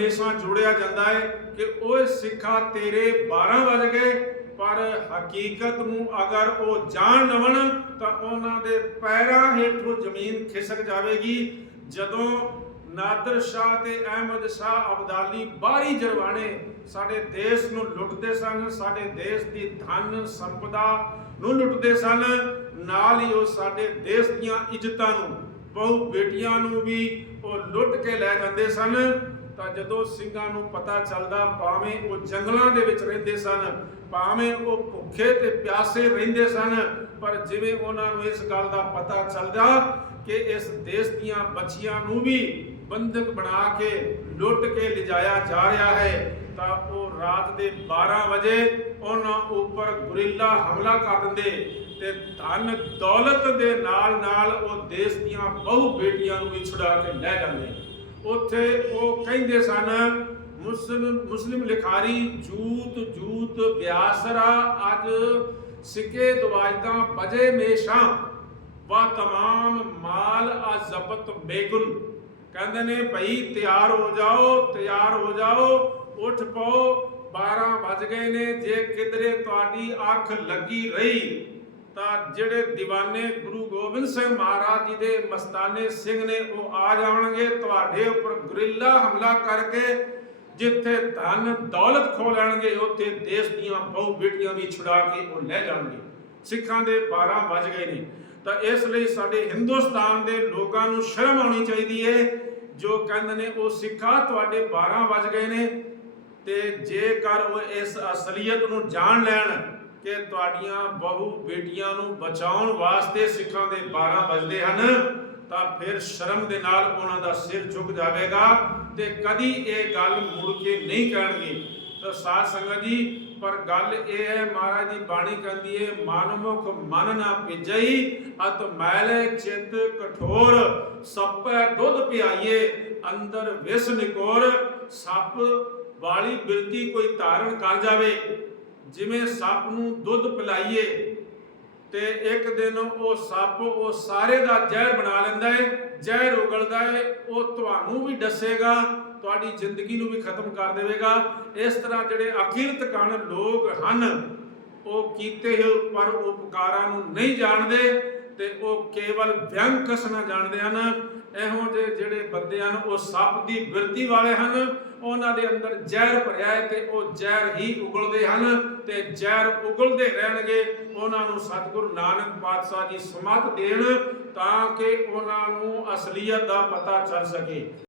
ਹਮੇਸ਼ਾ ਜੋੜਿਆ ਜਾਂਦਾ ਹੈ ਕਿ ਓਏ ਸਿੱਖਾ ਤੇਰੇ 12 ਵਜ ਗਏ, ਪਰ ਹਕੀਕਤ ਨੂੰ ਅਗਰ ਉਹ ਜਾਣ ਲਵਣ ਤਾਂ ਉਹਨਾਂ ਦੇ ਪੈਰਾਂ ਹੇਠੋਂ ਜ਼ਮੀਨ ਖਿਸਕ ਜਾਵੇਗੀ। ਜਦੋਂ ਨਾਦਰ ਸ਼ਾਹ ਤੇ ਅਹਿਮਦ ਸ਼ਾਹ ਅਬਦਾਲੀ ਬਾਹਰੀ ਜਰਵਾਣੇ ਸਾਡੇ ਦੇਸ਼ ਨੂੰ ਲੁੱਟਦੇ ਸਨ, ਸਾਡੇ ਦੇਸ਼ ਦੀ ਧਨ ਸੰਪਦਾ ਨੂੰ ਲੁੱਟਦੇ ਸਨ, ਨਾਲ ਹੀ ਉਹ ਸਾਡੇ ਦੇਸ਼ ਦੀਆਂ ਇੱਜ਼ਤਾਂ ਨੂੰ, ਬਹੁ ਬੇਟੀਆਂ ਨੂੰ ਵੀ ਉਹ ਲੁੱਟ ਕੇ ਲੈ ਜਾਂਦੇ ਸਨ। ਤਾਂ ਜਦੋਂ ਸਿੰਘਾਂ ਨੂੰ ਪਤਾ ਚੱਲਦਾ ਭਾਵੇਂ ਉਹ ਜੰਗਲਾਂ ਦੇ ਵਿੱਚ ਰਹਿੰਦੇ ਸਨ, ਭਾਵੇਂ ਉਹ ਭੁੱਖੇ ਤੇ ਪਿਆਸੇ ਰਹਿੰਦੇ ਸਨ, ਪਰ ਜਿਵੇਂ ਉਹਨਾਂ ਨੂੰ ਇਸ ਗੱਲ ਦਾ ਪਤਾ ਚੱਲਦਾ ਕਿ ਇਸ ਦੇਸ਼ ਦੀਆਂ ਬੱਚੀਆਂ ਨੂੰ ਵੀ ਬੰਦਕ ਬਣਾ ਕੇ ਲੁੱਟ ਕੇ ਲਿਜਾਇਆ ਜਾ ਰਿਹਾ ਹੈ, ਤਾਂ ਉਹ ਰਾਤ ਦੇ 12 ਵਜੇ ਉਹਨਾਂ ਉੱਪਰ ਗੁਰਿੱਲਾ ਹਮਲਾ ਕਰ ਦਿੰਦੇ ਤੇ ਧਨ ਦੌਲਤ ਦੇ ਨਾਲ ਨਾਲ ਉਹ ਦੇਸ਼ ਦੀਆਂ ਬਹੁ ਬੇਟੀਆਂ ਨੂੰ ਵੀ ਛੁਡਾ ਕੇ ਲੈ ਜਾਂਦੇ। ਉੱਥੇ ਉਹ ਕਹਿੰਦੇ ਸਨ, ਮੁਸਲਮ, ਮੁਸਲਿਮ ਲਿਖਾਰੀ, ਜੂਤ ਜੂਤ, ਬਿਆਸਰਾ, ਅੱਜ ਸਿੱਕੇ ਦਵਾਇਦਾਂ ਬਜੇ ਮੇਸ਼ਾਂ ਵਾ ਤਮਾਮ ਮਾਲ ਆ ਜ਼ਬਤ ਬੇਗੁਨ। ਕਹਿੰਦੇ ਨੇ, ਭਈ ਤਿਆਰ ਹੋ ਜਾਓ, ਤਿਆਰ ਹੋ ਜਾਓ, ਉੱਠ ਪਾਓ 12 ਵਜ ਗਏ ਨੇ, ਜੇ ਕਿਧਰੇ ਤੁਹਾਡੀ ਅੱਖ ਲੱਗੀ ਰਹੀ ਤਾਂ ਜਿਹੜੇ دیਵਾਨੇ ਗੁਰੂ ਗੋਬਿੰਦ ਸਿੰਘ ਮਹਾਰਾਜ ਜੀ ਦੇ ਮਸਤਾਨੇ ਸਿੰਘ ਨੇ ਉਹ ਆ ਜਾਣਗੇ ਤੁਹਾਡੇ ਉੱਪਰ ਗੁਰਿੱਲਾ ਹਮਲਾ ਕਰਕੇ ਜਿੱਥੇ ਧਨ ਦੌਲਤ ਖੋ ਲੈਣਗੇ, ਉੱਥੇ ਦੇਸ਼ ਦੀਆਂ ਬਹੁ ਬੇਟੀਆਂ ਵੀ ਛੁਡਾ ਕੇ ਉਹ ਲੈ ਜਾਣਗੇ। ਸਿੱਖਾਂ ਦੇ 12 ਵੱਜ ਗਏ ਨੇ। ਤਾਂ ਇਸ ਲਈ ਸਾਡੇ ਹਿੰਦੁਸਤਾਨ ਦੇ ਲੋਕਾਂ ਨੂੰ ਸ਼ਰਮ ਆਉਣੀ ਚਾਹੀਦੀ ਹੈ ਜੋ ਕਹਿੰਦੇ ਨੇ ਉਹ ਸਿੱਖਾ, ਤੁਹਾਡੇ 12 ਵੱਜ ਗਏ ਨੇ ਤੇ ਜੇਕਰ ਉਹ ਇਸ ਅਸਲੀਅਤ ਨੂੰ ਜਾਣ ਲੈਣ ਕਿ ਤੁਹਾਡੀਆਂ ਬਹੁ ਬੇਟੀਆਂ ਨੂੰ ਬਚਾਉਣ ਵਾਸਤੇ ਸਿੱਖਾਂ ਦੇ 12 ਵੱਜਦੇ ਹਨ, ਤਾਂ ਫਿਰ ਸ਼ਰਮ ਦੇ ਨਾਲ ਉਹਨਾਂ ਦਾ ਸਿਰ ਝੁਕ ਜਾਵੇਗਾ ਤੇ ਕਦੀ ਇਹ ਗੱਲ ਮੁੜ ਕੇ ਨਹੀਂ ਕਹਿਣਗੇ। ਤਾਂ ਸਾਧ ਸੰਗਤ ਜੀ, ਪਰ ਗੱਲ ਇਹ ਹੈ, ਮਹਾਰਾਜ ਦੀ ਬਾਣੀ ਕਹਿੰਦੀ ਹੈ ਮਨਮੁਖ ਮਨ ਨਾ ਭਿਜਈ, ਅਤ ਮੈਲੇ ਚਿਤ ਕਠੋਰ, ਸੱਪੈ ਦੁੱਧ ਪਿਆਈਏ, ਅੰਦਰ ਵਿਸ ਨਿਕੋਰ, ਸੱਪ ਵਾਲੀ ਬਿਰਤੀ ਕੋਈ ਧਾਰਨ ਕਰ ਜਾਵੇ। ਜਿਵੇਂ ਸੱਪ ਨੂੰ ਦੁੱਧ ਪਿਲਾਈਏ ਤੇ ਇੱਕ ਦਿਨ ਉਹ ਸੱਪ ਉਹ ਸਾਰੇ ਦਾ ਜ਼ਹਿਰ ਬਣਾ ਲੈਂਦਾ ਹੈ ਜ਼ਹਿਰ ਉਗਲਦਾ ਹੈ ਉਹ ਤੁਹਾਨੂੰ ਵੀ ਡਸੇਗਾ ਤੁਹਾਡੀ ਜ਼ਿੰਦਗੀ ਨੂੰ ਵੀ ਖਤਮ ਕਰ ਦੇਵੇਗਾ। ਇਸ ਤਰ੍ਹਾਂ ਜਿਹੜੇ ਅਖੀਰਤ ਕਣ ਲੋਕ ਹਨ, ਉਹ ਕੀਤੇ ਹੋਏ ਪਰ ਉਪਕਾਰਾਂ ਨੂੰ ਨਹੀਂ ਜਾਣਦੇ ਤੇ ਉਹ ਕੇਵਲ ਵਿਅੰਗ ਕਸਣਾ ਜਾਣਦੇ ਹਨ। ਇਹੋ ਜਿਹੇ ਜਿਹੜੇ ਬੰਦੇ ਹਨ, ਉਹ ਸੱਪ ਦੀ ਬਿਰਤੀ ਵਾਲੇ ਹਨ। ਉਹਨਾਂ ਦੇ ਅੰਦਰ ਜ਼ਹਿਰ ਭਰਿਆ ਹੈ ਤੇ ਉਹ ਜ਼ਹਿਰ ਹੀ ਉਗਲਦੇ ਹਨ ਤੇ ਜ਼ਹਿਰ ਉਗਲਦੇ ਰਹਿਣਗੇ ਉਹਨਾਂ ਨੂੰ ਸਤਿਗੁਰੂ ਨਾਨਕ ਪਾਤਸ਼ਾਹ ਜੀ ਸਮਤ ਦੇਣ ਤਾਂ ਕਿ ਉਹਨਾਂ ਨੂੰ ਅਸਲੀਅਤ ਦਾ ਪਤਾ ਚੱਲ ਸਕੇ।